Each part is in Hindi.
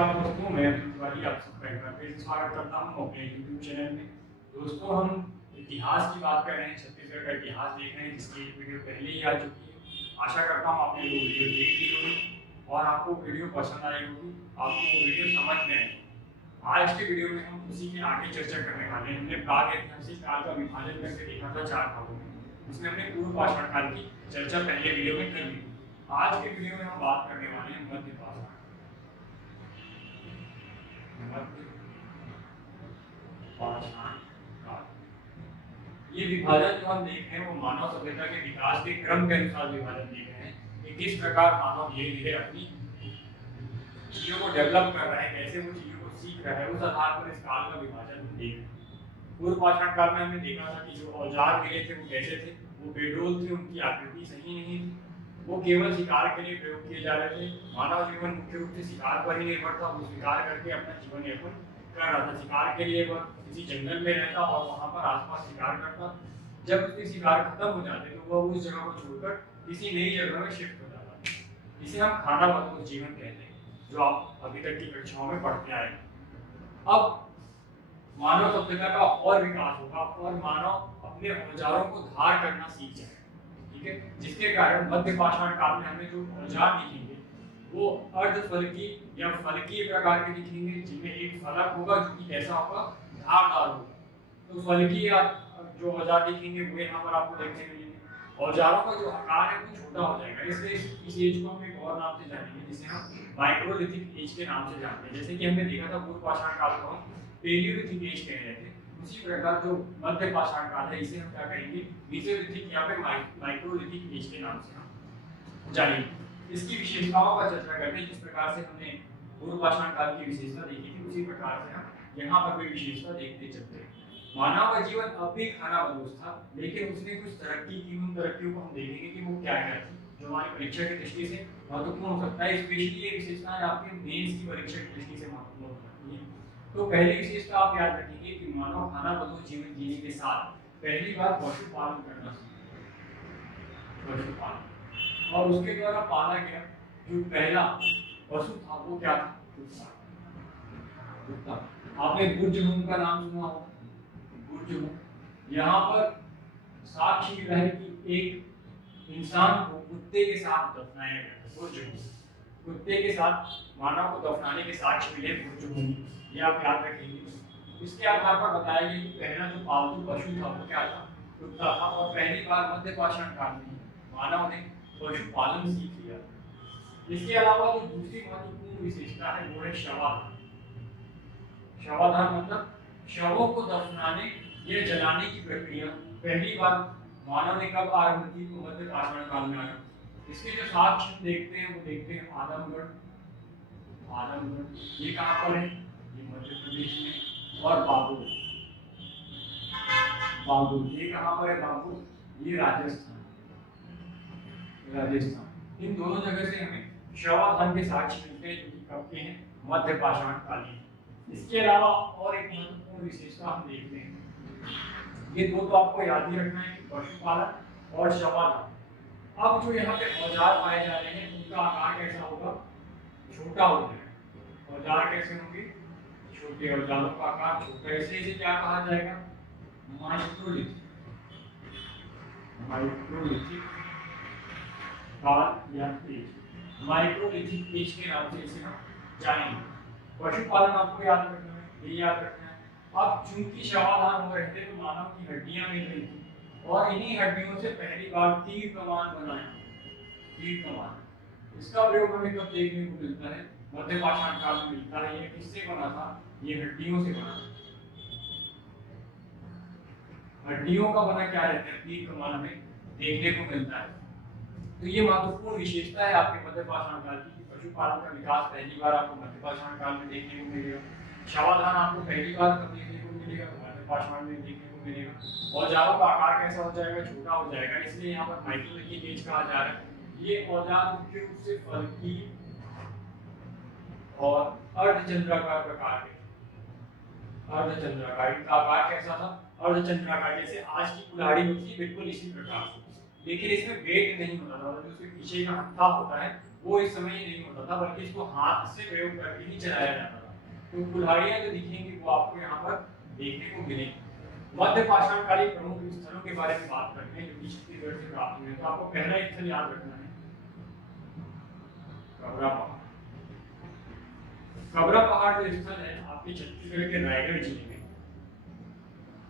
नमस्कार दोस्तों, मैं अमित तिवारी आप सबका एक बार फिर से स्वागत करता हूँ अपने यूट्यूब चैनल में। दोस्तों, हम इतिहास की बात कर रहे हैं, छत्तीसगढ़ का इतिहास देख रहे हैं, जिसकी एक वीडियो पहले ही आ चुकी है। आशा करता हूँ आपने वो वीडियो देख ली होगी और आपको वीडियो पसंद आई होगी, आपको वो वीडियो समझ में आई होगी। आज के वीडियो में हम उसी के आगे चर्चा करने वाले हैं। हमने प्राग ऐतिहासिक काल का विभाजन करके देखा था 4 भागों में, उसमें हमने पूर्व पाषाण काल की चर्चा पहले वीडियो में कर ली। आज के वीडियो में हम बात करने वाले हैं मध्य पाषाण। ये विभाजन जो हम देख रहे हैं वो मानव सभ्यता के विकास के क्रम के अनुसार विभाजन देख रहे हैं कि किस प्रकार मानव धीरे धीरे अपनी चीजों को डेवलप कर रहा है, कैसे वो चीजों को सीख रहा है, उस आधार पर इस काल का विभाजन हम देख रहे हैं। पूर्व पाषाण काल में हमने देखा था कि जो औजार मिले थे वो कैसे थे, वो बेडोल थे, उनकी आकृति सही नहीं थी, वो केवल शिकार के लिए प्रयोग किए जा रहे थे। मानव जीवन मुख्य रूप से शिकार पर ही निर्भर था, वो शिकार करके अपना जीवन यापन कर रहा था। शिकार के लिए वह किसी जंगल में रहता और वहां पर आसपास शिकार करता। जब उसके शिकार खत्म हो जाते तो वह उस जगह को छोड़कर किसी नई जगह में शिफ्ट हो जाता। इसे हम खाना बदोश जीवन कहते हैं, जो आप अभी तक की कक्षाओं में पढ़ते आए। अब मानव सभ्यता का और विकास होगा और मानव अपने औजारों को धार करना सीख जाएगा, ठीक है, जिसके कारण मध्य पाषाण काल में हमें जो औजार दिखेंगे वो अर्धफलकी या फलकीय प्रकार के दिखेंगे, जिनमें एक फलक होगा जो कि कैसा होगा, धारदार होगा। तो फलकीय जो औजार दिखेंगे वो यहाँ पर आपको देखने को मिलेंगे। औजारों का जो आकार है वो छोटा हो जाएगा, इसलिए इस एज को हम एक और नाम से जानेंगे, जिसे हम माइक्रोलिथिक एज के नाम से जानते हैं। जैसे कि हमने देखा था पूर्व पाषाण काल को हम पेलियोलिथिक एज कह रहे थे, उसी प्रकार जो मध्य पाषाण काल है इसे हम क्या कहेंगे, मेसोलिथिक या फिर माइक्रोलिथिक एज के नाम से हम जानेंगे। इसकी विशेषताओं पर चर्चा करते हैं। जिस प्रकार से हमने पूर्व पाषाण काल की विशेषता देखी थी, उसी प्रकार से हम यहाँ पर भी विशेषता देखते चलते हैं। मानव का जीवन अब भी खाना बदोश था, लेकिन उसने कुछ तरक्की की। उन तरक्कियों को हम देखेंगे कि वो क्या क्या थी, जो हमारी परीक्षा की दृष्टि से महत्वपूर्ण हो सकता है। स्पेशली ये विशेषताएं आपके मेंस की परीक्षा की दृष्टि से महत्वपूर्ण हो सकती है। तो पहली विशेषता आप याद रखेंगे कि मानव खाना बदोश जीवन जीने के साथ पहली बार पशुपालन करना सीखा। पशुपालन, और उसके द्वारा पाला गया जो पहला पशु था वो क्या था, कुत्ता। आपने बुर्जमुंग का नाम सुना होगा, बुर्जमुंग। यहाँ पर साक्ष्य मिला है कि एक इंसान को कुत्ते के साथ दफनाया गया था, बुर्जमुंग। कुत्ते के साथ मानव को दफनाने के साक्ष्य मिले बुर्जमुंग, ये आप याद रखेंगे। इसके आधार पर बताया गया कि पहला जो पालतू पशु था वो क्या था, कुत्ता था। और पहली बार मध्य पाषाण काल में मानव ने पशुपालन सीख लिया। इसके अलावा जो दूसरी महत्वपूर्ण विशेषता है वो है शवाधान। शवाधान मतलब शवों को दफनाने या जलाने की प्रक्रिया पहली बार मानव ने कब आरंभ की, तो मध्य पाषाण काल में आरंभ। इसके जो साक्ष्य देखते हैं वो देखते हैं आदमगढ़। आदमगढ़ ये कहाँ पर है, ये मध्य प्रदेश में। और बाबुल, बाबुल ये कहाँ पर है, बाबुल ये राजस्थान। इन दोनों जगह से हमें शवाधान के साक्ष्य मिलते हैं, जो कि कब के हैं, मध्य पाषाण कालीन। इसके अलावा और एक महत्वपूर्ण विशेषता हम देखते हैं, ये दो तो आपको याद ही रखना है कि पशुपालन और शवाधान। अब जो यहाँ पे औजार पाए जा रहे हैं उनका आकार कैसा होगा, छोटा हो जाएगा। औजार कैसे होंगे, छोटे। औजारों का आकार छोटा, इसलिए इसे क्या कहा जाएगा, माइक्रोलिथिक। माइक्रोलिथिक काल या एज, माइक्रोलिथिक एज के नाम से इसे हम जानेंगे। पशुपालन आपको याद रखना है, ये याद रखना है। अब चूंकि शवाधान हो रहे थे तो मानव की हड्डियां मिल रही थी और इन्हीं हड्डियों से पहली बार तीर कमान बनाया। तीर कमान, इसका प्रयोग हमें कब देखने को मिलता है, मध्य पाषाण काल में मिलता है। ये किससे बना था, ये हड्डियों से बना। हड्डियों का बना क्या रहता है, तीर कमान हमें देखने को मिलता है। तो ये महत्वपूर्ण विशेषता है आपके मध्य पाषाण काल की। पशुपालन का विकास पहली बार आपको मध्य पाषाण काल में देखने को मिलेगा। शवाधान आपको पहली बार कब देखने को मिलेगा, मध्य पाषाण में देखने को मिलेगा। औजारों का आकार कैसा हो जाएगा, छोटा हो जाएगा, इसलिए यहाँ पर माइक्रोलिथिक एज कहा जा रहा है। ये औजार मुख्य रूप से फलकी और अर्धचंद्राकार प्रकार के। अर्धचंद्राकार, इनका आकार कैसा था, अर्धचंद्राकार, जैसे आज की कुल्हाड़ी होती है बिल्कुल इसी प्रकार से, लेकिन इसमें वेट नहीं होता था। जो उसके पीछे का हत्था होता है वो इस समय नहीं होता था, बल्कि इसको हाथ से प्रयोग करके ही चलाया जाता था। तो कुल्हाड़ियाँ जो दिखेंगी वो आपको यहाँ पर देखने को मिलेंगी। मध्य पाषाणकालीन प्रमुख स्थलों के बारे में बात करते हैं जो कि छत्तीसगढ़ से प्राप्त हुए। तो आपको पहला स्थल याद रखना है कबरा पहाड़। कबरा पहाड़ जो स्थल है आपके छत्तीसगढ़ के रायगढ़ जिले में,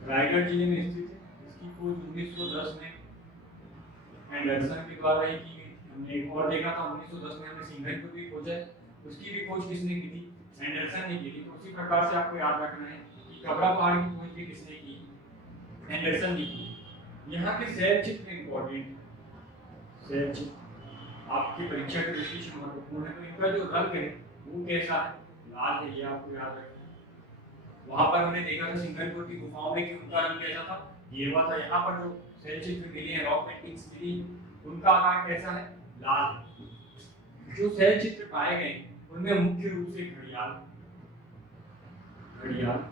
रायगढ़ जिले में स्थित है। इसकी खोज 1910 में एंडरसन के द्वारा ही की गई। हमने एक और देखा था 1910 में हमने सिंघन को भी खोजा है, उसकी भी खोज किसने की थी? एंडरसन ने की थी। तो उसी प्रकार से आपको याद रखना है कि कबरा पहाड़ की खोज भी किसने की? एंडरसन ने की। यहाँ के शैल चित्र इंपॉर्टेंट, शैल चित्र आपकी परीक्षा की दृष्टि से महत्वपूर्ण है। तो इनका जो रंग है वो कैसा है? लाल है, ये आपको याद रखना है। वहां पर हमने देखा था सिंघनपुर की गुफाओं में कि उनका रंग कैसा था? गेरुआ था। यहाँ पर जो शैल चित्र मिले हैं, रॉक पेंटिंग्स मिली, उनका आकार कैसा है? लाल। जो शैल चित्र पाए गए उनमें मुख्य रूप से घड़ियाल, घड़ियाल,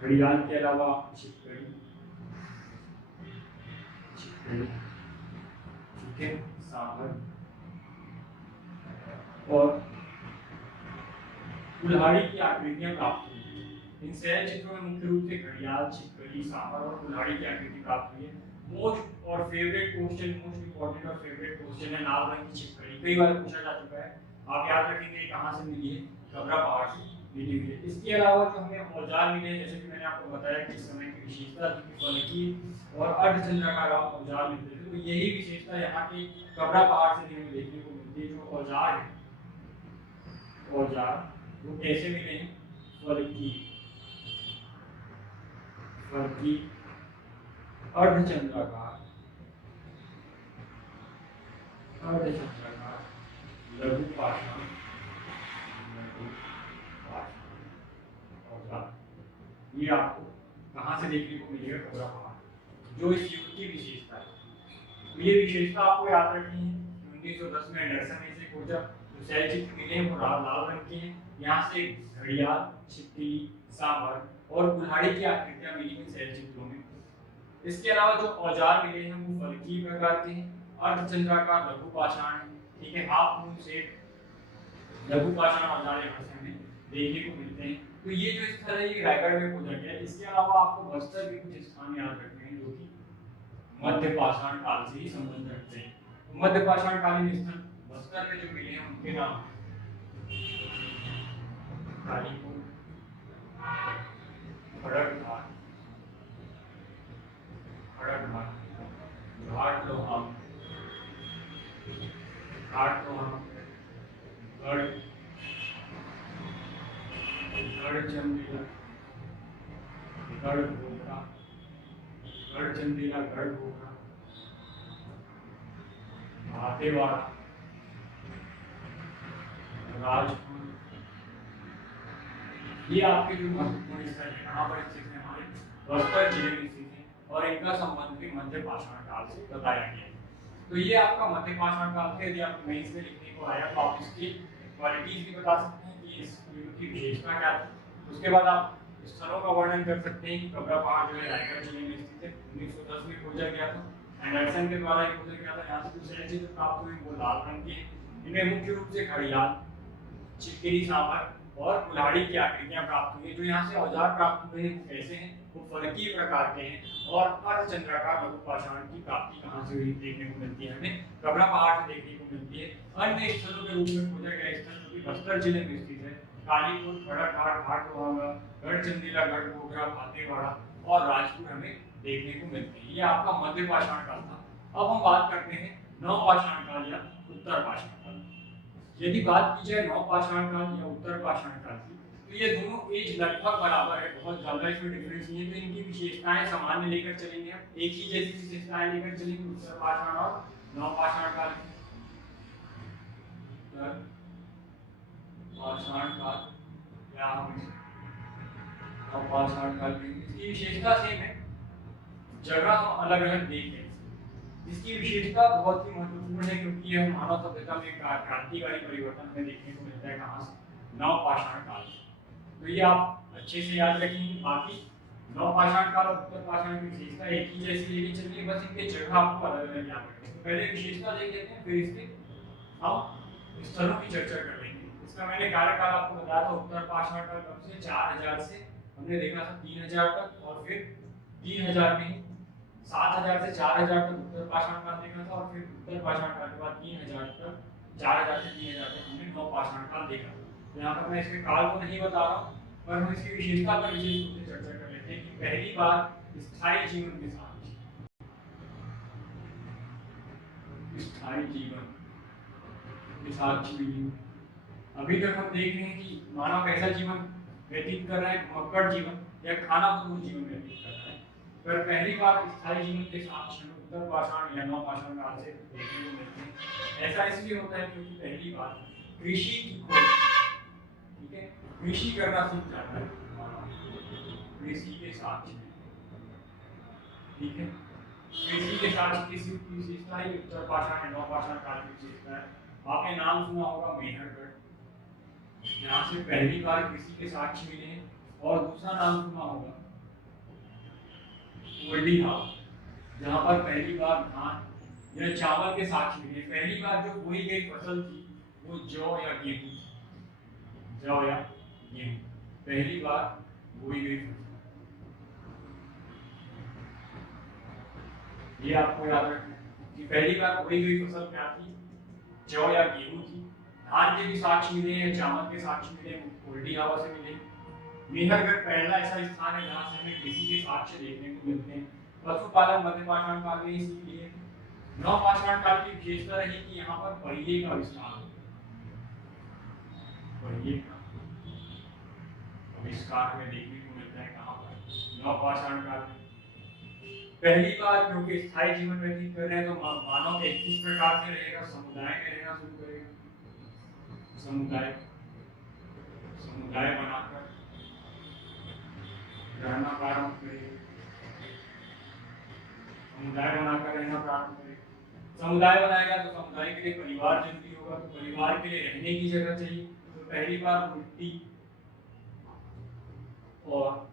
घड़ियाल के अलावा छिपकली, छिपकली, ठीक है, सांभर और कुल्हाड़ी की आकृतियां प्राप्त हुई। इन शैल चित्रों में मुख्य रूप से घड़ियाल, छिपकली, सांभर और कुल्हाड़ी की आकृति प्राप्त हुई है। मोस्ट और फेवरेट क्वेश्चन, मोस्ट इंपॉर्टेंट और फेवरेट क्वेश्चन है लाल रंग की छिपकली। कई बार पूछा जा चुका है, आप याद रखेंगे कहाँ से मिली है? कबरा पहाड़ से मिली हुई है। इसके अलावा जो हमें औजार मिले, जैसे कि मैंने आपको बताया कि इस समय की विशेषता थी कि फलकी और अर्धचंद्राकार औजार मिलते थे, तो यही विशेषता यहाँ के कबरा पहाड़ से हमें देखने को मिलती है। जो औजार है, औजार वो कैसे मिले हैं? फलकी, फलकी, अर्धचंद्राकार, अर्धचंद्राकार, लघु पाषाण, ये आपको कहाँ से देखने को मिलेगा? कबरा पहाड़। जो इस युग की विशेषता है, तो ये विशेषता आपको याद रखनी है। 1910 में एंडरसन ने इसे खोजा। जो शैल चित्र मिले वो लाल रंग के हैं। यहाँ से घड़ियाल, छिपकली, सांभर और कुल्हाड़ी की आकृतियां मिली हैं शैल चित्रों में। इसके अलावा जो औजार मिले हैं वो फलकी प्रकार के हैं, अर्धचंद्राकार लघु पाषाण है, ठीक है, हाफ मून शेप लघु पाषाण औजार यहाँ से हमें देखने को मिलते हैं। तो ये जो स्थल है ये रायगढ़ में खोजा गया है। इसके अलावा आपको बस्तर के कुछ स्थान याद रखने हैं जो कि मध्य पाषाण काल से ही संबंध रखते हैं। तो मध्य पाषाण कालीन स्थल बस्तर में जो मिले हैं उनके नाम कालीपुर, खड़गघाट, खड़गघाट, घाट लोहा, घाट लोहा, गढ़, गढ़चंदीला, गढ़ घोघरा, गढ़चंदीला, गढ़ घोघरा, भातेवाड़ा, राजपुर, ये आपके जो महत्वपूर्ण स्थल है कहाँ पर स्थित है? हमारे बस्तर जिले में स्थित है और इनका संबंध भी मध्य पाषाण काल से बताया गया है। तो ये आपका मध्य पाषाण काल से यदि आपको मेंस में लिखने को आया तो आप इसकी क्वालिटीज भी बता सकते हैं कि इस युग की विशेषता क्या थी। उसके बाद आप स्थलों का वर्णन कर सकते हैं कि कबरा पहाड़ जो है रायगढ़ जिले में स्थित है, 1910 में खोजा गया था, एंडरसन के द्वारा खोजा गया था। यहाँ से जो शैल चित्र प्राप्त हुए वो लाल रंग के हैं। इनमें मुख्य रूप से घड़ियाल, छिपकली, सांभर और कुल्हाड़ी की आकृतियां प्राप्त हुई है। जो यहाँ से औजार प्राप्त हुए हैं वो कैसे हैं? वो फलकीय प्रकार के हैं और अर्धचंद्राकार लघु पाषाण की प्राप्ति कहाँ से हुई देखने को मिलती है? हमें कबरा पहाड़ से देखने को मिलती है। अन्य स्थलों के रूप में खोजा गया स्थल जो कि बस्तर जिले में स्थित है, कालीपुर, खड़गघाट, घाट लोहा, गढ़चंदीला, गढ़ घोघरा, भातेवाड़ा और राजपुर हमें देखने को मिलते हैं। ये आपका मध्य पाषाण काल था। अब हम बात करते हैं नव पाषाण काल या उत्तर पाषाण काल। यदि बात की जाए नव पाषाण काल या उत्तर पाषाण काल की, तो ये दोनों एज लगभग बराबर है, बहुत ज्यादा इसमें डिफरेंस नहीं है। तो इनकी विशेषताएं सामान्य लेकर चलेंगे, हम एक ही जैसी विशेषताएं लेकर चलेंगे उत्तर पाषाण और नव पाषाण काल की। पाषाण काल या नव पाषाण काल की इसकी विशेषता सेम है, जगह हम अलग अलग देख रहे हैं। इसकी विशेषता बहुत ही महत्वपूर्ण है क्योंकि यह मानव सभ्यता में क्रांतिकारी परिवर्तन में देखने को मिलता है। कहाँ से? नव पाषाण काल। तो ये आप अच्छे से याद रखेंगे। बाकी नव पाषाण काल और उत्तर पाषाण की विशेषता एक ही जैसी लेके चलिए, बस इनके जगह आपको अलग अलग याद रखेंगे। तो पहले विशेषता देख लेते हैं, फिर इसके हम स्थलों की चर्चा कर लेंगे। इसका मैंने कार्यकाल आपको बताया था, उत्तर पाषाण काल कब से 4000 से हमने देखा था 3000 तक, और फिर 3000 में 7000 से 4000 तक उत्तर पाषाण काल देखा था, और फिर उत्तर पाषाण काल के बाद 3000 तक 4000 से 3000 तक हमने नव पाषाण काल देखा। तो यहाँ पर मैं इसके काल को नहीं बता रहा हूँ, पर हम इसकी विशेषता पर विशेष रूप से चर्चा कर लेते हैं कि पहली बार स्थायी जीवन के साथ स्थायी जीवन के साथ अभी तक हम देख रहे हैं कि मानव कैसा जीवन व्यतीत कर रहा है, मक्कड़ जीवन या खाना बदूर जीवन व्यतीत कर रहा है। पर पहली बार स्थायी जीवन के साक्ष्य उत्तर पाषाण या नव पाषाण काल से देखने को मिलते हैं। ऐसा इसलिए होता है क्योंकि पहली बार कृषि की खोज, ठीक है, कृषि करना सीख जाता है कृषि के साक्ष्य, ठीक है। कृषि के साक्ष्य किसी की विशेषता ही उत्तर पाषाण या नव पाषाण काल की विशेषता है। आपने नाम सुना होगा मेहरगढ़, यहाँ से पहली बार कृषि के साक्ष्य मिले हैं। और दूसरा नाम सुना होगा ओल्डी हाउस, जहाँ पर पहली बार धान या चावल के साक्ष्य मिले। पहली बार जो बोई गई फसल थी वो जौ या गेहूं, जौ या गेहूं पहली बार बोई गई फसल, ये आपको याद रखना है कि पहली बार बोई गई फसल क्या थी, जौ या गेहूं थी। धान के भी साक्ष्य मिले हैं, चावल के साक्ष्य मिले, ओल्डी हवा से मिले। मेहरगढ़ पहला ऐसा स्थान है जहाँ से हमें कृषि के साक्ष्य देखने को मिलते हैं। पशुपालन मध्य पाषाण काल में ही सीख लिए। नव पाषाण काल की विशेषता रही कि यहाँ पर पहिए का विस्तार, पहिए का आविष्कार में देखने को मिलता है। कहाँ पर? नव पाषाण काल में। पहली बार क्योंकि स्थायी जीवन व्यतीत कर रहे हैं तो मानव किस प्रकार से रहेगा, समुदाय में रहना शुरू करेगा। समुदाय बनाकर रहना प्रारंभ करेगा, समुदाय बनाकर रहना प्रारंभ करेगा। समुदाय बनाएगा तो समुदाय के लिए परिवार जरूरी होगा, तो परिवार के लिए रहने की जगह चाहिए। तो पहली बार मिट्टी और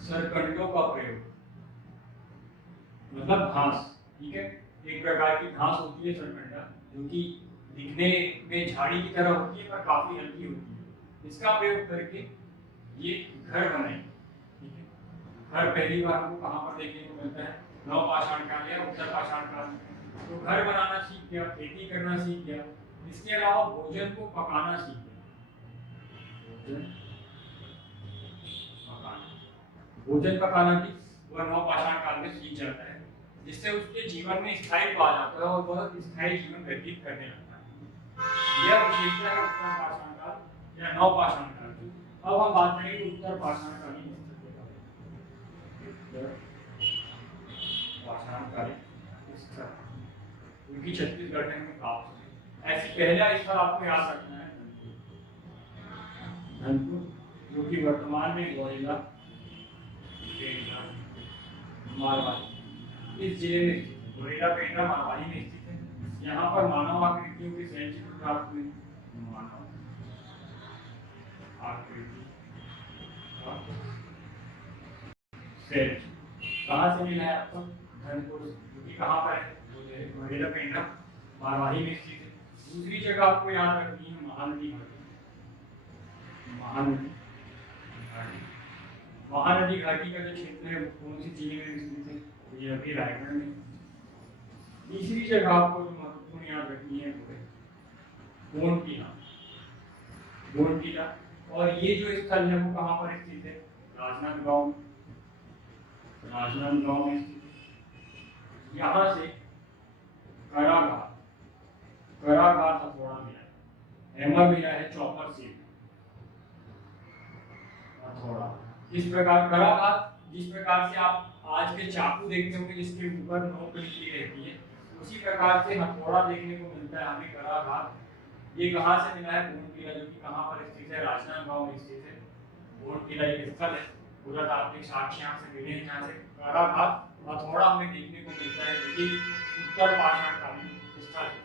सरकंडों का प्रयोग, मतलब घास, ठीक है, एक प्रकार की घास होती है सरकंडा, जो कि दिखने में झाड़ी की तरह होती है पर काफी हल्की होती है। इसका प्रयोग करके ये घर बनाए, ठीक है। घर पहली बार हमको कहाँ पर देखने को मिलता है, नव पाषाण काल या उत्तर पाषाण काल में। तो घर बनाना सीख गया, खेती करना सीख गया। इसके अलावा भोजन को पकाना सीख गया, भोजन पकाना भी वह नव पाषाण काल में सीख जाता है, जिससे उसके जीवन में स्थायित्व आ जाता है और वह स्थायी जीवन व्यतीत करने लगता है। यह विशेषता है उत्तर पाषाण काल या नव पाषाण काल की। अब हम बात करेंगे उत्तर पाषाण कालीन स्थिति के बारे में। पाषाण कालीन स्थिति, क्योंकि छत्तीसगढ़ में काफी ऐसी पहला स्थल आपको याद रखना है धनपुर, जो कि वर्तमान में गौरेला मारवाड़ी इस जिले में स्थित है। गौरेला पेंड्रा मारवाड़ी में स्थित है। यहाँ पर मानव आकृतियों के शैलचित्र प्राप्त हुए। मानव आकृति कहाँ से मिला है आपको? धनपुर, जो कि कहाँ पर है? गौरेला पेंड्रा मारवाड़ी में स्थित है। दूसरी जगह आपको याद रखनी है महानदी घाटी। महानदी घाटी, महानदी घाटी का जो क्षेत्र है वो कौन सी जिले में स्थित है? तो ये अभी रायगढ़ में। तीसरी जगह आपको जो महत्वपूर्ण याद रखनी है वो है गोंडकिला। गोंडकिला, और ये जो स्थल है वो कहाँ पर स्थित है? राजनांदगांव, राजनांदगांव में स्थित है। यहाँ से कराघाट, कराघाट हथौड़ा मिला है, एमा मिला है चौपर से हथौड़ा। इस प्रकार कराघात, जिस प्रकार से आप आज के चाकू देखते होंगे जिसके ऊपर नोक निकली रहती है, उसी प्रकार से हथौड़ा देखने को मिलता है हमें कराघात। ये कहाँ से मिला है? गोंडकिला, जो कि कहाँ पर स्थित है? राजनांदगांव में स्थित है। गोंडकिला एक स्थल है, पुरातात्विक साक्ष्य यहाँ से मिले हैं जहाँ से कराघात हथौड़ा हमें देखने को मिलता है, जो कि उत्तर पाषाण कालीन स्थल है।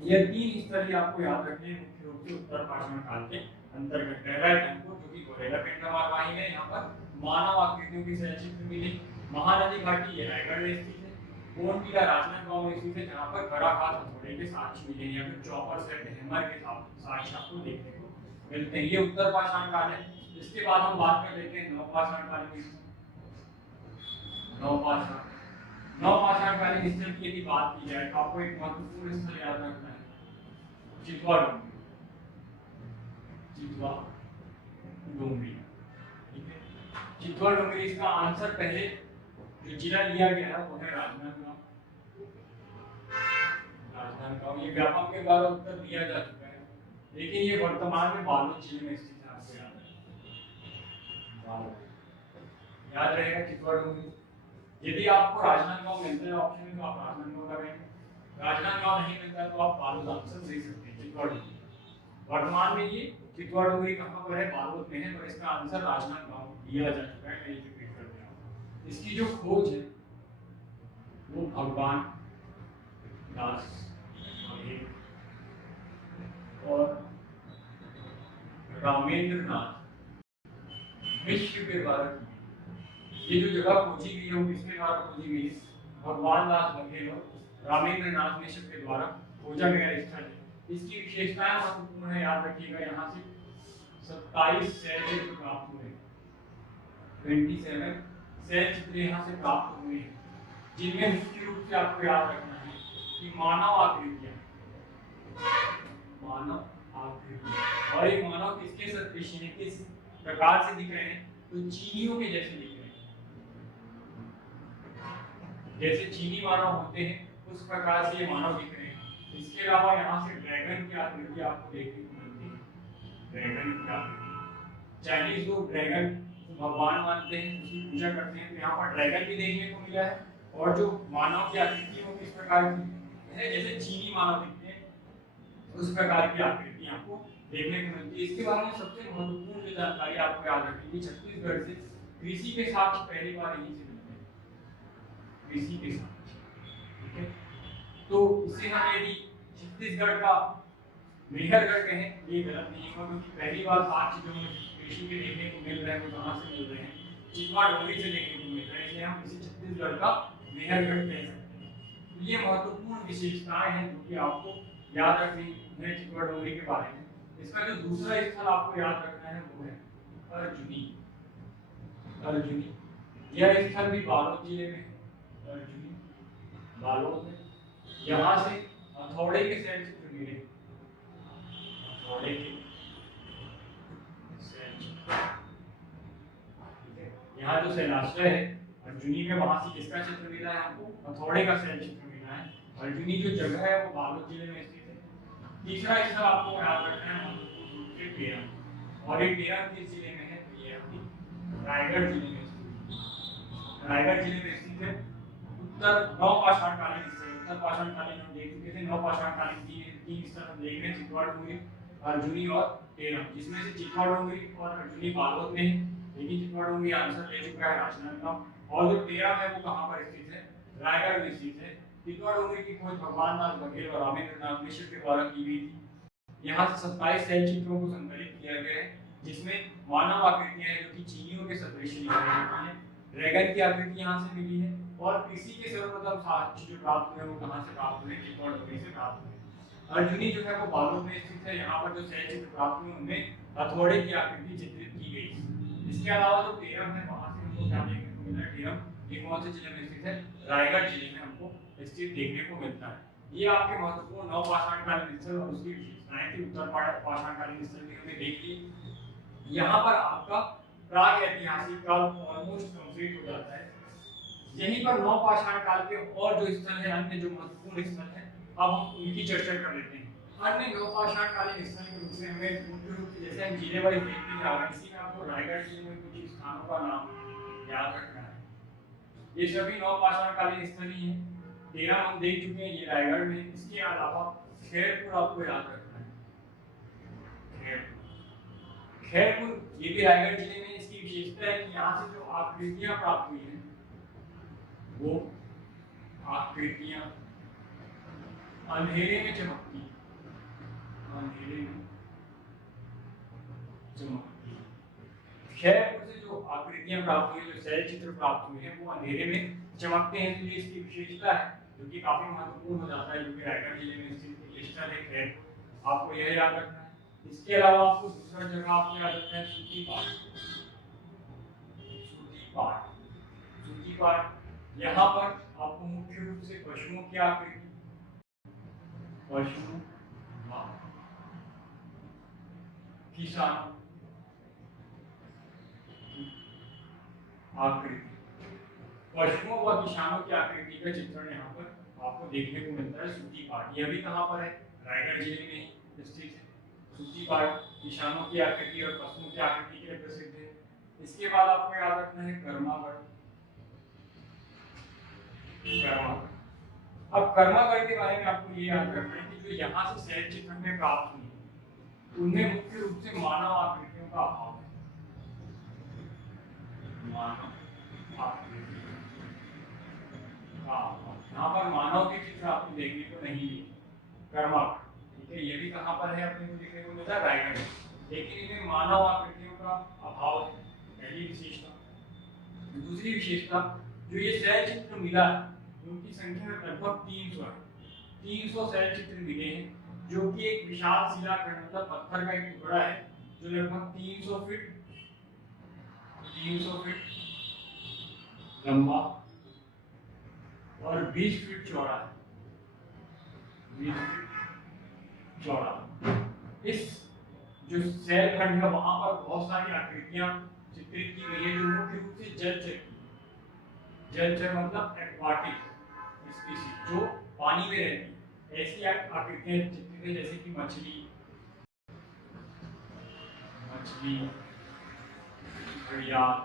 यह तीन स्थल आपको याद रखने हैं मुख्य रूप से उत्तर पाषाण काल के अंतर्गत। पहला है धनपुर, जो कि गौरेला पेंड्रा मारवाड़ी में, यहाँ पर मानव आकृतियों की शैलचित्र मिले। महानदी घाटी ये रायगढ़ में स्थित है। गोंडकिला राजनांदगांव में स्थित है, जहाँ पर कराघात हथौड़े के साक्ष्य मिले या फिर चॉपर सेट हैमर के साक्ष्य आपको देखने को मिलते हैं। ये उत्तर पाषाण काल है। इसके बाद हम बात कर लेते हैं नवपाषाण कालीन स्थल। नवपाषाणकालीन स्थल की यदि बात की जाए तो आपको एक महत्वपूर्ण स्थल याद रखना है, चितवा डोंगरी। चितवा डोंगरी, ठीक है। चितवा डोंगरी, इसका आंसर पहले जो जिला लिया गया है वो है राजनांदगांव। राजनांदगांव ये व्यापक के द्वारा उत्तर दिया जा चुका है, लेकिन ये वर्तमान में बालोद जिले में स्थित है। आपको याद रहेगा चितवा डोंगरी। यदि आपको राजनांदगांव मिलता है ऑप्शन में तो आप राजनांदगांव लगाएंगे, राजनांदगांव नहीं मिलता है तो आप बालोद आंसर दे सकते हैं, चितवा डोंगरी। वर्तमान में ये चितवा डोंगरी कहाँ पर है, बालोद में है, और इसका आंसर राजनांदगांव दिया जा चुका है। मैं ये रिपीट कर रहा हूँ। इसकी जो खोज है वो भगवान दास और रामेंद्र नाथ मिश्र के द्वारा की। ये जो जगह खोजी गई है वो किसके द्वारा खोजी गई है, भगवान दास बघेल और रामेंद्र नाथ मिश्र के द्वारा खोजा गया स्थल है। इसकी विशेषताएं महत्वपूर्ण है, याद रखिएगा। यहाँ से 27 शैल चित्र प्राप्त हुए, 27 शैल चित्र यहाँ से प्राप्त हुए हैं, जिनमें मुख्य रूप से आपको याद रखना है कि मानव आकृतियां, और ये मानव किसके सदृश हैं, किस प्रकार से दिख रहे हैं, तो चीनियों के जैसे दिख रहे हैं। जैसे चीनी मानव होते हैं उस प्रकार से ये मानव दिख रहे हैं। इसके अलावा यहाँ से ड्रैगन की आकृति आपको देखने को मिलती है। ड्रैगन की आकृति, चाइनीज लोग ड्रैगन भगवान मानते हैं, उसकी पूजा करते हैं, तो यहाँ पर ड्रैगन भी देखने को मिला है। और जो मानव की आकृति वो किस प्रकार की है, जैसे चीनी मानव दिखते हैं उस प्रकार की आकृति आपको देखने को मिलती है। इसके बारे में सबसे महत्वपूर्ण जो जानकारी आपको याद रखनी है, छत्तीसगढ़ से कृषि के साक्ष्य पहली बार यहीं से मिलते हैं, कृषि के साक्ष्य, ठीक है। तो इससे हम यदि छत्तीसगढ़ का मेहरगढ़ कहें ये गलत नहीं होगा, क्योंकि पहली बार साक्ष्य जो कृषि के देखने को मिल रहे हैं वो कहाँ से मिल रहे हैं, चितवा डोंगरी से देखने को मिल रहे हैं, इसलिए हम इसे छत्तीसगढ़ का मेहरगढ़ कह सकते हैं। ये महत्वपूर्ण विशेषताएं हैं जो कि आपको याद रखनी है चितवा डोंगरी के बारे में। इसका जो दूसरा स्थल आपको याद रखना है वो है अर्जुनी। अर्जुनी यह स्थल भी बालोद जिले में है। अर्जुनी बालोद में, यहाँ से हथौड़े के शैल चित्र मिले, हथौड़े के शैल चित्र, यहाँ जो शैलाश्रय है अर्जुनी में, वहां से किसका चित्र मिला है हमको, हथौड़े का शैल चित्र मिला है। अर्जुनी जो जगह है वो बालोद जिले में स्थित है। तीसरा स्थल आपको याद रखना है टेरम, और ये टेरम किस जिले में है, ये अपनी रायगढ़ जिले में स्थित, रायगढ़ जिले में स्थित है। उत्तर नवपाषाणकालीन स्थल, उत्तर पाषाणकालीन हम देख चुके थे, नवपाषाणकालीन तीन स्थल हम देख रहे हैं, चितवा डोंगरी, अर्जुनी और टेरम, जिसमें से चितवा डोंगरी और अर्जुनी बालोद में है, लेकिन चितवा डोंगरी आंसर ले चुका है राजनांदगांव। और जो टेरम है वो कहाँ पर स्थित है, रायगढ़ में स्थित है। चितवा डोंगरी की खोज भगवान दास बघेल और रामेंद्र नाथ मिश्र के द्वारा की गई थी। यहाँ से 27 शैल चित्रों को संकलित किया गया है, जिसमें मानव आकृतियां हैं जो कि चीनियों के सदृश दिखाई देती हैं, ड्रैगन की आकृति यहाँ से मिली है, और कृषि के सर्वप्रथम साक्ष्य जो प्राप्त हुए वो कहाँ से प्राप्त हुए, चितवा डोंगरी से प्राप्त हुए। अर्जुनी जो है वो बालोद में स्थित है, यहाँ पर जो शैल चित्र प्राप्त हुए उनमें हथौड़े की आकृति चित्रित की गई। इसके अलावा जो टेरम है वहाँ से हमको क्या देखने को मिला है, टेरम ये कौन से जिले में स्थित है, रायगढ़ जिले में हमको स्थित देखने को मिलता है। ये आपके महत्वपूर्ण नवपाषाणकालीन स्थल और उसकी विशेषताएं थी। उत्तर पाषाणकालीन स्थल भी हमने देख ली। यहाँ पर आपका प्राग ऐतिहासिक काल ऑलमोस्ट कंप्लीट हो जाता है। यहीं पर नवपाषाण काल के और जो स्थल है, अन्य जो महत्वपूर्ण स्थल है, अब हम उनकी चर्चा कर लेते हैं। अन्य नवपाषाण कालीन स्थल के रूप में हमें मुख्य रूप से जैसे हम जिले वाइज देखते जाएंगे, इसी में आपको रायगढ़ जिले में कुछ स्थानों का नाम याद रखना है। ये सभी नवपाषाण कालीन स्थल ही हैं। 13 हम देख चुके हैं, ये रायगढ़ में। इसके अलावा खैरपुर आपको याद रखना है। खैरपुर ये भी रायगढ़ जिले में। इसकी विशेषता है कि यहाँ से जो आकृतियां प्राप्त हुई हैं वो आकृतियां अंधेरे में चमकती, अंधेरे में चमकती। क्षयपुर से जो आकृतियां प्राप्त हुई, जो शैल चित्र प्राप्त हुए हैं, वो अंधेरे में चमकते हैं। तो ये इसकी विशेषता है, जो कि काफी महत्वपूर्ण हो जाता है, जो कि रायगढ़ जिले में स्थित एक स्थल है खैरपुर। आपको यह याद रखना है। इसके अलावा आपको दूसरा जगह आपको याद रखना है सूतीपाट। सूतीपाट, सूतीपाट यहाँ पर आपको मुख्य रूप से पशुओं की आकृति, पशु, किसान आकृति, पशुओं व किसानों की आकृति का चित्रण यहाँ पर आपको देखने को मिलता है सूतीपाट। यह भी कहाँ पर है? रायगढ़ जिले में स्थित है। सूतीपाट किसानों की आकृति और पशुओं की आकृति के लिए प्रसिद्ध है। इसके बाद आपको याद रखना है कर्मागढ़। अब कर्मागढ़ के बारे में आपको ये याद रखना है कि जो यहाँ से शैल चित्र में प्राप्त हुई, उनमें मुख्य रूप से मानव आकृतियों का अभाव है। मानव आकृति, यहाँ पर मानव के चित्र आपको देखने को नहीं मिले कर्मागढ़, ठीक है। ये भी कहाँ पर है अपने को देखने को मिलता है? रायगढ़। लेकिन इनमें मानव आकृतियों का अभाव है, पहली विशेषता। दूसरी विशेषता, जो ये शैल चित्र मिला है उनकी संख्या लगभग 300 है। 300 शैल चित्र मिले हैं, जो कि एक विशाल शिलाखंड मतलब पत्थर का एक टुकड़ा है, जो लगभग 300 फीट लंबा और 20 फीट चौड़ा है। 20 फीट चौड़ा। इस जो शैल खंड है वहां पर बहुत सारी आकृतियां चित्रित की गई है, जो मुख्य रूप से जलचर की। जलचर मतलब एक्वाटिक स्पीशीज, जो पानी में रहती है, ऐसी आकृतियां चित्रित है, जैसे कि मछली, घड़ियाल।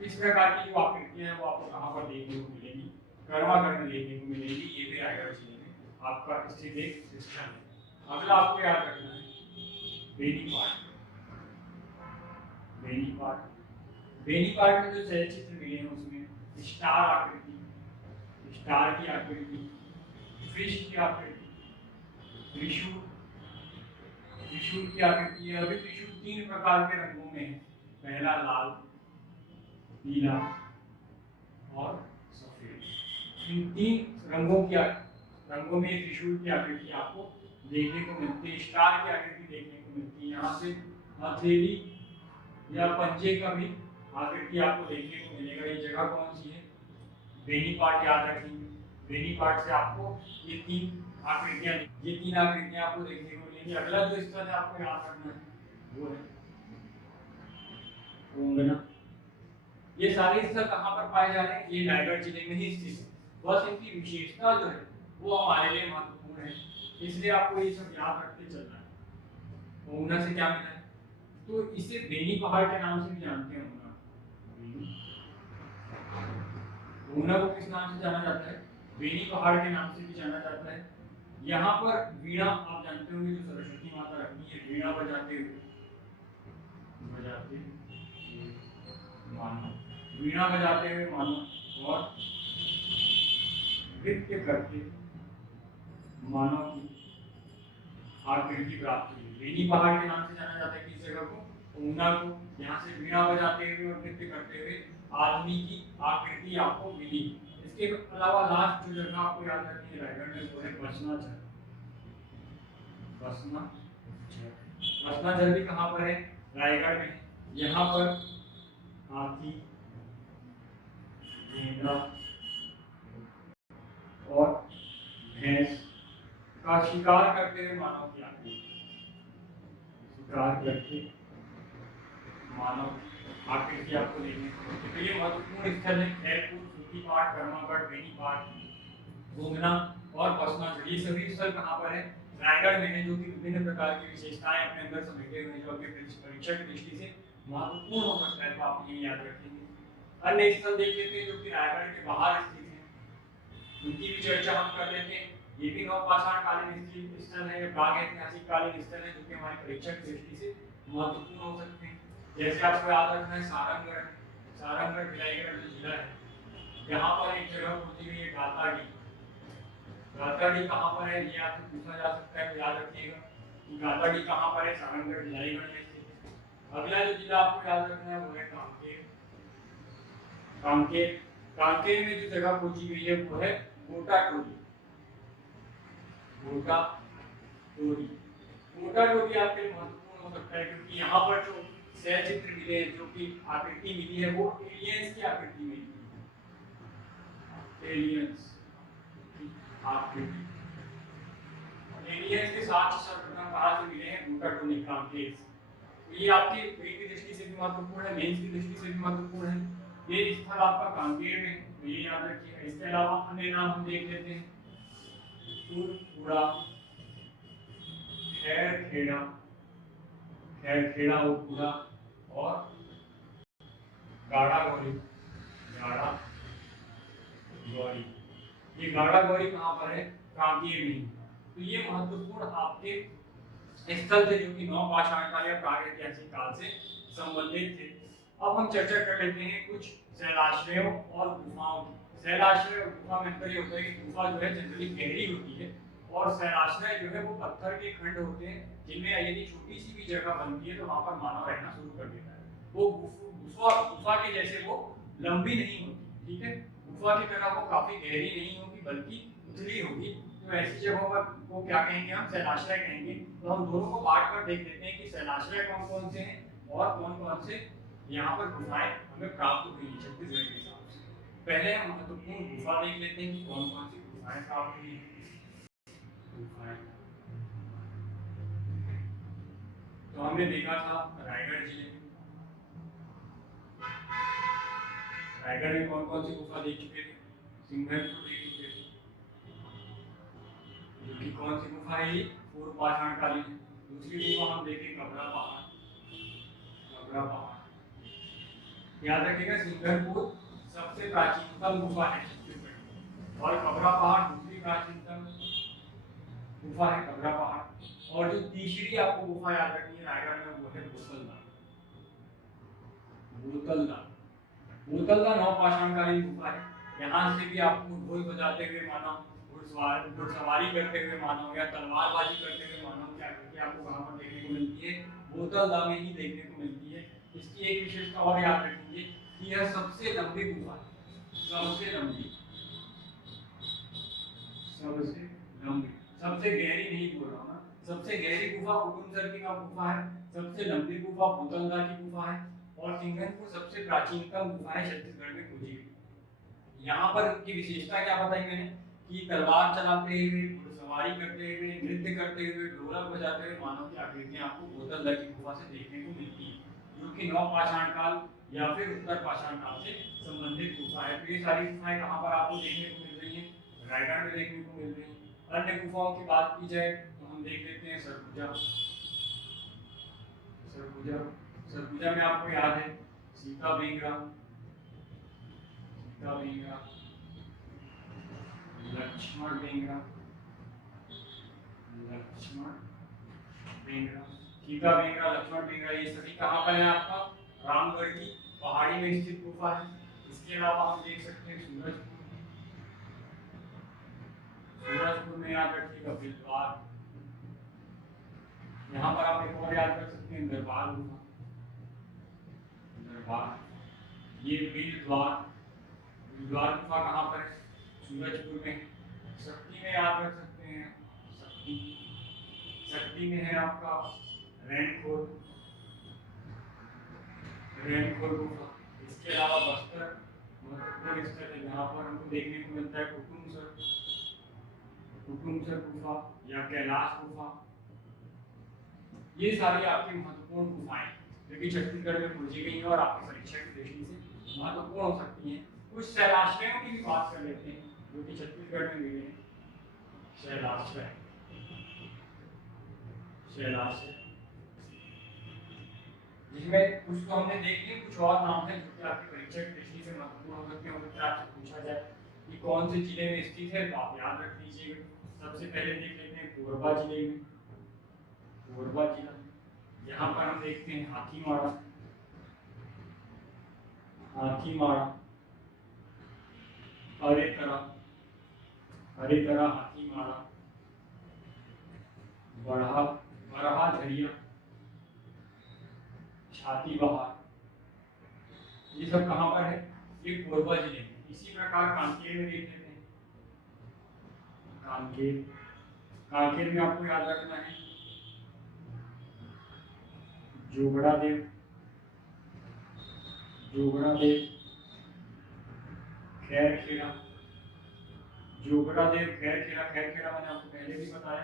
इस प्रकार की जो आकृतियां हैं वो आपको कहाँ पर देखने को मिलेगी? कर्मागढ़ में देखने को मिलेगी। ये भी रायगढ़ जिले में आपका स्थित एक स्थल है। अगला आपको याद रखना है बेनीपाट। बेनीपाट में जो शैल चित्र मिले हैं उसमें स्टार आकृति, स्टार की आकृति, फिश की आकृति, त्रिशूल, त्रिशूल की आकृति है। अभी त्रिशूल 3 प्रकार के रंगों में है। पहला लाल, पीला और सफेद। इन 3 रंगों में त्रिशूल की आकृति आपको देखने को मिलती है। स्टार की आकृति देखने को मिलती है। यहाँ से हथेली या पंजे का भी आकृति आपको देखने को मिलेगा। ये जगह कौन सी है? बेनीपाट, याद रखेंगे। बेनीपाट से आपको ये 3 आकृतियां आपको देखने को मिलेंगी। अगला जो स्थल है आपको याद रखना है वो है ओंगना। ये सारे स्थल कहाँ पर पाए जा रहे हैं? ये रायगढ़ जिले में ही स्थित है। बस इनकी विशेषता जो है वो हमारे लिए महत्वपूर्ण है, इसलिए आपको ये सब याद रखते चलना है। ओंगना से क्या मिला है? तो इसे बेनी पहाड़ के नाम से भी जानते हैं। ओंगना को किस नाम से जाना जाता है? बेनी पहाड़ के नाम से भी जाना जाता है। यहाँ पर वीणा आप जानते होंगे, जो सरस्वती माता रखनी है, वीणा बजाते हुए मानो और नृत्य करके मानव की आकृति प्राप्त हुई। बेनी पहाड़ के नाम से जाना जाता है किस जगह को? ओंगना को। यहाँ से वीणा बजाते हुए और नृत्य करते हुए आदमी की आकृति आपको मिली। इसके अलावा लास्ट जो जगह आपको याद रखनी है रायगढ़ में, वो है बसनाझर। बसनाझर भी कहाँ पर है? रायगढ़ में। यहाँ पर हाथी, गेंडा और भैंस का शिकार करते हुए मानव की आकृति, शिकार करके मानव आकृति आपको देखने को मिलती है। तो ये महत्वपूर्ण स्थल है खैरपुर, सूतीपाट, कर्मागढ़, बेनीपाट, ओंगना और बसनाझर। ये सभी स्थल कहाँ पर है? रायगढ़ में है, जो कि विभिन्न प्रकार की विशेषताएं अपने अंदर समेटे हुए हैं, जो आपके परीक्षा की दृष्टि से महत्वपूर्ण हो सकता है। तो आप ये याद रखेंगे। अन्य स्थल देख लेते हैं जो कि रायगढ़ के बाहर स्थित है, उनकी भी चर्चा हम कर लेते हैं। ये भी नवपाषाण कालीन स्थल है, प्राग ऐतिहासिक कालीन स्थल है, जो कि हमारी परीक्षा की दृष्टि से महत्वपूर्ण हो सकते हैं। जैसे आपको याद रखना है सारंगगढ़, सारंगगढ़ भिलाईगढ़ जो जिला है, यहाँ पर एक जगह होती हुई है गाताडी। गाताडी कहाँ पर है? ये आपसे पूछा जा सकता है, तो याद रखिएगा गाताडी कहाँ पर है? सारंगगढ़ भिलाईगढ़ में स्थित है। अगला जो जिला आपको याद रखना है वो है कांकेर। कांकेर कांकेर में जो जगह खोजी गई है वो है गोटा टोली। गोटा टोली गोटा टोली आपके लिए महत्वपूर्ण हो सकता है क्योंकि यहाँ पर जो सह चित्र मिले हैं, जो कि आकृति मिली है वो एलियंस की आकृति में एलियंस आकृति। एलियंस के साथ सर्वप्रथम कहाँ से मिले हैं? गोटा टोली कांकेर। ये आपकी वेट की दृष्टि से भी महत्वपूर्ण है, मेंस की दृष्टि से भी महत्वपूर्ण है। ये स्थल आपका कांकेर में है, तो ये याद रखिएगा। इसके अलावा अन्य नाम हम देख लेते हैं। सुरपुरा, खैरखेड़ा, खैरखेड़ा उपपुरा और गाड़ा गौरी। गाड़ा गौरी, ये गाड़ा गौरी कहाँ पर है? कांकेर में। तो ये महत्वपूर्ण आपके स्थल थे जो कि नवपाषाण काल या प्रागैतिहासिक काल से संबंधित थे। अब हम चर्चा कर लेते हैं कुछ शैलाश्रयों और गुफाओं की। शैलाश्रय और गुफा में अंतर ये होता है कि गुफा जो है जनरली गहरी होती है और शैलाश्रय जो है वो पत्थर के खंड होते हैं जिनमें यदि छोटी सी भी जगह बनती है तो वहां पर मानव रहना शुरू कर देता है। वो गुफा गुफा के जैसे वो लंबी नहीं होती, ठीक है। गुफा की तरह वो काफी गहरी नहीं होगी बल्कि उथली होगी। तो ऐसी जगहों पर वो क्या कहेंगे? हम शैलाश्रय कहेंगे। तो हम दोनों को बांट कर देख लेते हैं कि शैलाश्रय कौन कौन से हैं और कौन कौन से यहाँ पर गुफाएं हमें प्राप्त हुई है छत्तीसगढ़ के हिसाब से। पहले हम महत्वपूर्ण गुफा देख लेते हैं कि कौन कौन सी गुफाएं प्राप्त हुई हैं। गुफाएं तो हमने देखा था रायगढ़ जिले में। रायगढ़ में कौन कौन सी गुफा देख चुके थे? सिंघनपुर देख चुके थे, जो कि कौन सी गुफा है? ये पूर्व पाषाण कालीन है। दूसरी गुफा हम देखें कबरा पहाड़। कबरा पहाड़ याद रखिएगा, सिंघनपुर सबसे प्राचीनतम गुफा है छत्तीसगढ़ और कबरा पहाड़ दूसरी प्राचीनतम गुफा है कबरा पहाड़। और जो तीसरी आपको गुफा याद रखनी है रायगढ़ में वो है बोतलदा। बोतलदा बोतलदा नवपाषाणकालीन गुफा है। यहाँ से भी आपको ढोल बजाते हुए मानव, घुड़सवारी करते हुए मानव या तलवारबाजी करते हुए मानव की आकृति आपको वहां पर देखने को मिलती है। बोतलदा में ही देखने को मिलती है। इसकी एक विशेषता और याद रखेंगे कि यह सबसे लंबी गुफा है। सबसे लंबी, सबसे लंबी, सबसे गहरी नहीं बोल रहा हूँ ना। सबसे गहरी गुफा कुटुमसर की गुफा है, सबसे लंबी गुफा बोतलदा की गुफा है और सिंघनपुर सबसे प्राचीनतम गुफा है छत्तीसगढ़ में खोजी गई। यहाँ पर की विशेषता क्या बताई मैंने कि तलवार चलाते हुए, घुड़सवारी करते हुए, नृत्य करते हुए, ढोलक बजाते हुए मानव की आकृतियां आपको बोतलदा की गुफा से देखने को मिलती है, जो कि नवपाषाण काल या फिर उत्तर पाषाण काल से संबंधित गुफा है। तो ये सारी गुफाएं कहाँ पर आपको देखने को मिल रही है? रायगढ़ में देखने को मिल रही है। अन्य गुफाओं की बात की जाए तो हम देख लेते हैं सरगुजा। सरगुजा सरगुजा में आपको याद है सीता बेंगरा, सीता बेंगरा, लक्ष्मण बेंगरा, लक्ष्मण बेंगरा, सीता बेंगरा, लक्ष्मण बेंगरा, ये सभी कहाँ पर है? आपका रामगढ़ की पहाड़ी में स्थित गुफा है। इसके अलावा हम देख सकते हैं सूरजपुर। सूरजपुर में याद रखिएगा बिलवार। यहाँ पर आप एक और याद रख सकते हैं दरबार गुफा। दरबार, ये बिलद्वार, बिलद्वार गुफा कहाँ पर है? सूरजपुर में। शक्ति में याद रख सकते हैं शक्ति, शक्ति में है आपका रैनखोर, रैनखोर गुफा। इसके अलावा बस्तर महत्वपूर्ण स्थल है जहाँ पर हमको देखने को मिलता है कुटुमसर, कुटुमसर गुफा या कैलाश गुफा। ये सारी आपकी महत्वपूर्ण गुफाएं जो कि छत्तीसगढ़ में खोजी गई हैं और आपकी परीक्षा की दृष्टि से महत्वपूर्ण हो सकती हैं। कुछ शैलाश्रयों की भी बात कर लेते हैं जो कि छत्तीसगढ़ में मिले हैं। शैलाश्रय, शैलाश्रय जिसमें कुछ तो हमने देख लिए, कुछ और नाम है जो कि आपकी परीक्षा की दृष्टि से महत्वपूर्ण हो सकते हैं। हो सकता है आपसे पूछा जाए कि कौन से जिले में स्थित है, तो आप याद रख लीजिएगा। सबसे पहले देख लेते हैं कोरबा जिले में। कोरबा जिला, यहाँ पर हम देखते हैं हाथीमारा, हाथीमारा, हरेकरा, हरेकरा, हाथीमारा, बरहा, बरहा झरिया, छाती बहार, ये सब कहाँ पर है? ये कोरबा जिले में। इसी प्रकार कांकेर में देख लेते हैं। कांकेर, कांकेर में आपको याद रखना है जोगड़ा देव, जोगड़ा देव खैरखेड़ा, जोगड़ा देव खैरखेड़ा। खैरखेड़ा मैंने आपको पहले भी बताया,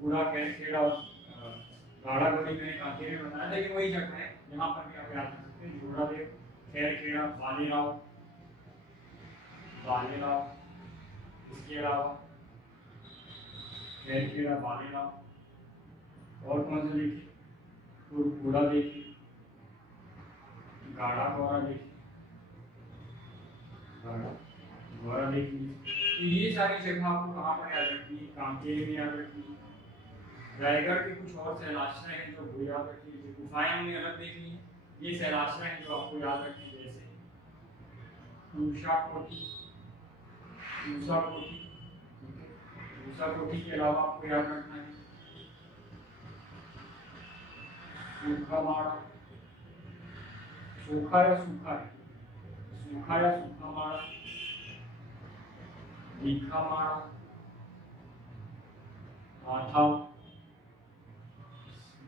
पूरा खैरखेड़ा और गाड़ा गली मैंने कांकेर में बताया, लेकिन वही जगह है यहाँ पर भी आप याद रख सकते हैं। जोगड़ा देव खैरखेड़ा, बालेराव, बालेराव, इसके अलावा खैरखेड़ा, बालेराव, और कौन सा देखिए, कुरकुड़ा देखिए, गाड़ा गौरा देखिए, गाड़ा गौरा देखिए। तो ये सारी जगह आपको कहाँ पर याद रखनी है? कांकेर में याद रखनी है। रायगढ़ के कुछ और शैलाश्रय हैं जो वो याद रखनी है। गुफाएं हमने अलग देख ली हैं, ये शैलाश्रय हैं जो आपको याद रखनी है, जैसे पूषा कोठी, पूषा कोठी, पूषा कोठी के अलावा आपको याद रखना है सूखा माड़ा, सूखा या सूखा है, सूखा या सूखा माड़ा, तीखा माड़ा, हाथा,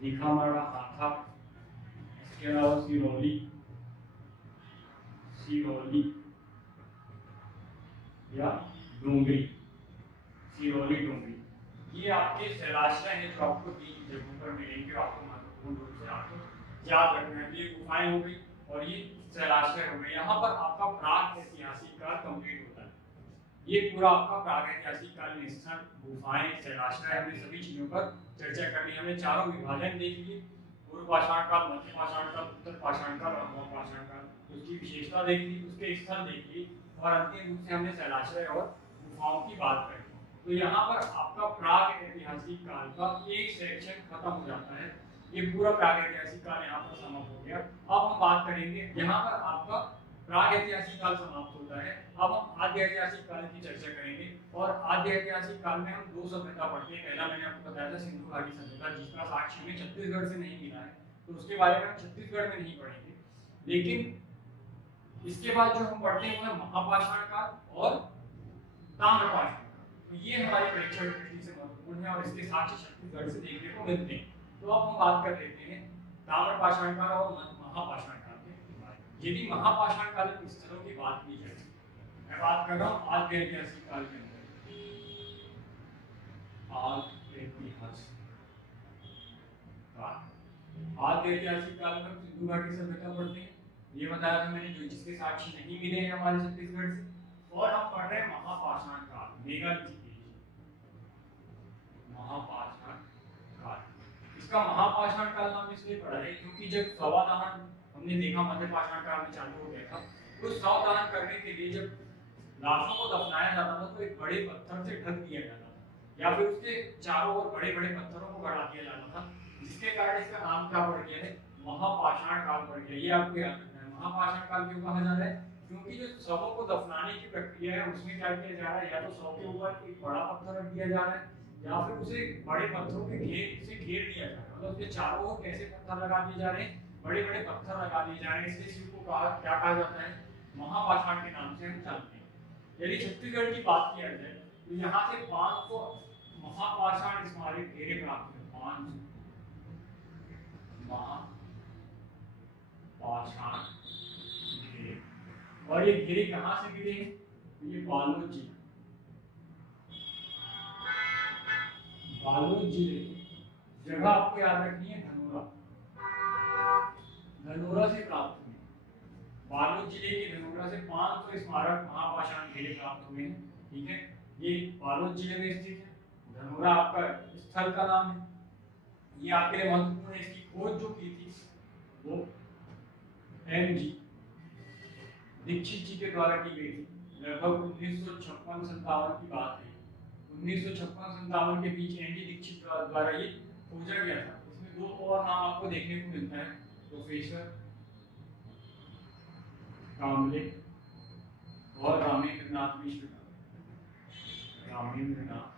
तीखा माड़ा, हाथा, इसके अलावा सिरौली, सिरौली या डोंगरी, सिरौली डोंगरी। ये आपके शैलाश्रय हैं जो आपको 3 जगहों पर मिलेंगे, आपको महत्वपूर्ण रूप से आपको याद रखना है। ये गुफाएं हो गई और ये शैलाश्रय हो गए। यहाँ पर आपका प्राग ऐतिहासिक काल कंप्लीट होता है। ये पूरा आपका प्राग ऐतिहासिक कालीन स्थल, गुफाएं, शैलाश्रय, हमने सभी चीजों पर चर्चा कर ली। हमने चारों विभाजन देख लिए, पूर्व पाषाण काल, मध्य पाषाण काल, उत्तर पाषाण काल और नव पाषाण काल, उसकी विशेषता देख ली, उसके स्थल देख ली, और अंतिम रूप से हमने शैलाश्रय और गुफाओं की बात करी। तो यहाँ पर आपका प्राग ऐतिहासिक काल का एक सेक्शन खत्म हो जाता है। ये पूरा प्राग ऐतिहासिक काल यहाँ पर समाप्त हो गया। अब हम बात करेंगे, यहाँ पर आपका प्राग ऐतिहासिक काल समाप्त होता है। अब हम आद्य ऐतिहासिक काल की चर्चा करेंगे, और आद्य ऐतिहासिक काल में हम 2 सभ्यता पढ़ते हैं। पहला मैंने आपको बताया था सिंधु घाटी सभ्यता, जिसका साक्ष्य में छत्तीसगढ़ से नहीं मिला है, तो उसके बारे में हम छत्तीसगढ़ में नहीं पढ़ेंगे। लेकिन इसके बाद जो हम पढ़ते हैं वो है महापाषाण काल और ताम्रपाषाण काल। तो ये हमारी परीक्षा की दृष्टि से महत्वपूर्ण है और इसके साक्ष्य छत्तीसगढ़ से देखने को मिलते हैं। तो अब हम बात कर लेते हैं ताम्रपाषाण काल और महापाषाण काल के बारे में। यदि महापाषाण कालीन स्थलों की बात की जाए, मैं बात कर रहा हूँ आद्य ऐतिहासिक काल के अंदर, आद्य ऐतिहासिक काल में सिंधु घाटी सभ्यता पढ़ते हैं, ये बताया था मैंने, जो जिसके साक्ष्य नहीं मिले हैं हमारे छत्तीसगढ़ से। और हम पढ़ रहे हैं महापाषाण काल, मेगालिथिक एज, महापाषाण काल। इसका महापाषाण काल नाम इसलिए पड़ा है क्योंकि जब शवदाहन हमने देखा मध्य पाषाण काल में चालू हो गया था, उस शवदाहन करने के लिए जब लाशों को दफनाया जाता था तो एक बड़े पत्थर से ढक दिया जाता था, या फिर उसके चारों ओर बड़े बड़े पत्थरों को गड़ा दिया जाता था, जिसके कारण इसका नाम क्या पड़ गया है? महापाषाण काल पड़ गया। ये आपको याद रखना है। महापाषाण काल क्यों कहा जा रहा है? क्योंकि जो शवों को दफनाने की प्रक्रिया है उसमें क्या किया जा रहा है, या तो शव के ऊपर एक बड़ा पत्थर रख दिया जा रहा है, या फिर उसे बड़े पत्थरों के घेर से घेर दिया जा रहा है। मतलब उसके चारों ओर कैसे पत्थर लगा दिए जा रहे हैं? बड़े बड़े पत्थर लगा दिए जा रहे हैं। इसलिए इस युग को क्या कहा जाता है? महापाषाण के नाम से हम जानते हैं। यदि छत्तीसगढ़ की बात किया जाए तो यहाँ से 500 महापाषाण स्मारक घेरे प्राप्त हुए। 500 महापाषाण घेरे, और ये घेरे कहाँ से गिरे हैं? ये बालोद जिले, बालोद जिले, जगह आपको याद रखनी है धनोरा, धनोरा से प्राप्त हुए। बालोद जिले के धनोरा से 500 स्मारक महापाषाण घेरे प्राप्त हुए हैं। ठीक है, ये बालोद जिले में स्थित है। धनोरा आपका स्थल का नाम है। ये आपके लिए महत्वपूर्ण है। इसकी खोज जो की थी वो एम.जी. दीक्षित जी के द्वारा की गई थी। लगभग 1956-57 की बात है। 1956-57 के बीच एन.जी. दीक्षित द्वारा ये खोजा गया था। इसमें 2 और नाम आपको देखने को मिलता है, प्रोफेसर कामले और रामेंद्रनाथ मिश्र का। रामेंद्रनाथ,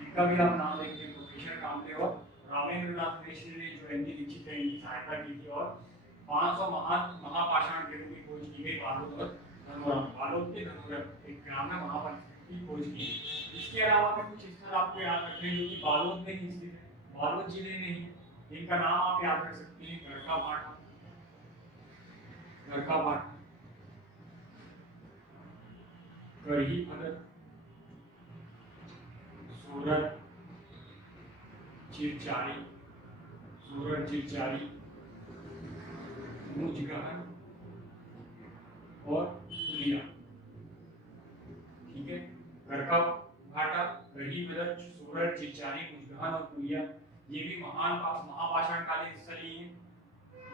इनका भी आप नाम देखिए, प्रोफेसर कामले और रामेंद्रनाथ मिश्र ने जो एन डी दीक्षित है इनकी सहायता की थी और 500 महापाषाण खड्गों की खोज की गई बालोद और धनौरा। बालोद के धनौरा एक ग्राम है, वहां पर की खोज की। इसके अलावा भी कुछ स्थल आपको याद रखने हैं जो कि बालोद में ही स्थित है, बालोद जिले में ही। इनका नाम आप याद रख सकते हैं, गरका भाटा, गरका भाटा, करही भदर, सूरत चिरचारी, सूरत चिरचारी, मुजगहन और पुलिया। ठीक है, गरका भाटा, करही भदर, सूरत चिरचारी, मुजगहन और पुलिया ये भी महापाषाण कालीन स्थल ही है।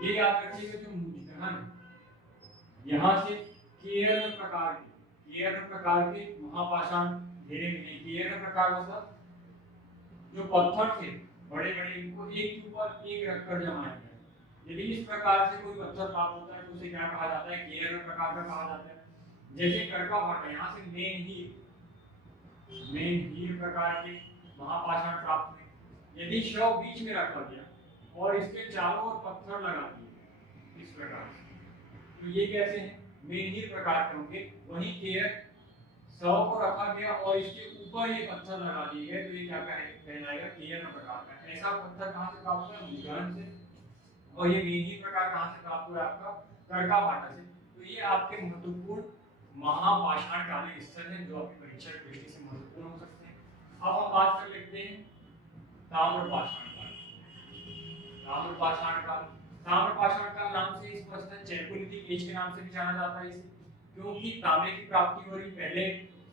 ये याद रखिएगा जो मुजगहन यहाँ से केरल प्रकार के महापाषाण घेरे मिले। केरल प्रकार मतलब जो पत्थर थे बड़े बड़े, इनको एक के ऊपर एक रखकर जमाया गया। यदि इस प्रकार से कोई पत्थर प्राप्त होता है तो उसे क्या कहा जाता है, केरल प्रकार का कहा जाता है। जैसे गरका भाटा, यहाँ से मेन हीर प्रकार के महापाषाण प्राप्त हुए। यदि शव बीच में रखा गया और इसके चारों ओर पत्थर लगा दिए इस प्रकार से, तो ये कैसे हैं, मेनहीर प्रकार के होंगे। वहीं केयर शव को रखा गया और इसके ऊपर ये पत्थर लगा दिए गए, तो ये क्या कहलाएगा, केयर प्रकार का। ऐसा पत्थर कहाँ से प्राप्त हुआ, मुजगहन से। और ये मेनहीर प्रकार कहाँ से प्राप्त हुआ, आपका गरका भाटा से। तो ये आपके महत्वपूर्ण महापाषाण कालीन स्थल हैं जो आपकी परीक्षा की दृष्टि से महत्वपूर्ण हो सकते हैं। अब हम बात कर लेते हैं ताम्रपाषाण काल। ताम्रपाषाण काल, ताम्रपाषाण काल नाम से स्पष्ट है, चैल्कोलिथिक एज के नाम से भी जाना जाता है इसे, क्योंकि तांबे की प्राप्ति हो रही। पहले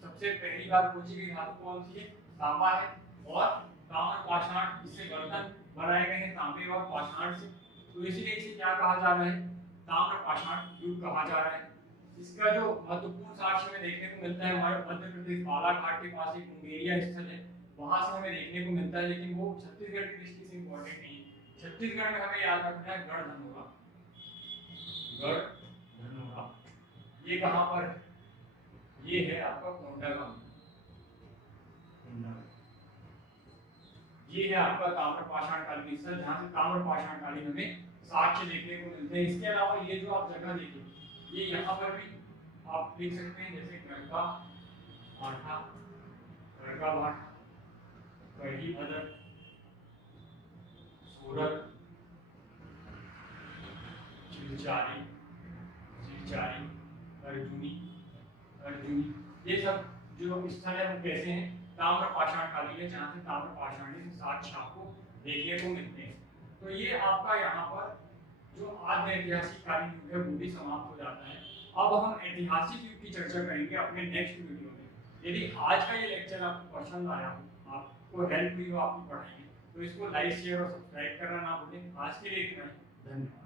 सबसे पहली बार खोजी गई धातु कौन सी है, तांबा है। और ताम्रपाषाण, इससे बर्तन बनाए गए हैं तांबे और पाषाण से, तो इसलिए इसे क्या कहा जा रहा है, ताम्रपाषाण युग कहा जा रहा है। इसका जो महत्वपूर्ण साक्ष्य में देखने को मिलता है, हमारे मध्य प्रदेश बालाघाट के पास एक मुंगेरिया स्थल है, वहां से हमें देखने को मिलता है, लेकिन वो छत्तीसगढ़ की दृष्टि से इंपॉर्टेंट नहीं है। छत्तीसगढ़ में हमें याद रखना है गढ़धनोरा। गढ़धनोरा ये कहां पर है, ये है आपका कोंडागांव। ये है आपका ताम्रपाषाण कालीन स्थल, जहां से ताम्रपाषाण कालीन हमें साक्ष्य देखने को मिलते हैं। इसके अलावा ये जो आप जगह देखिए, ये यहाँ पर भी आप देख सकते हैं, जैसे गरका भाटा, गरका भाटा, करही भदर, सूरत चिरचारी, चिरचारी, अर्जुनी, ये सब जो स्थल है वो कैसे हैं, ताम्रपाषाण कालीन है, जहाँ से ताम्रपाषाण साक्ष्य आपको देखने को मिलते हैं। तो ये आपका यहाँ पर जो आद्य ऐतिहासिक कालीन युग है वो भी समाप्त हो जाता है। अब हम ऐतिहासिक युग की चर्चा करेंगे अपने नेक्स्ट वीडियो में। यदि आज का ये लेक्चर आपको पसंद आया हो, आपको हेल्प हुई हो आपकी पढ़ाई में, तो इसको लाइक शेयर और सब्सक्राइब करना ना भूलें। आज के लिए इतना ही, धन्यवाद।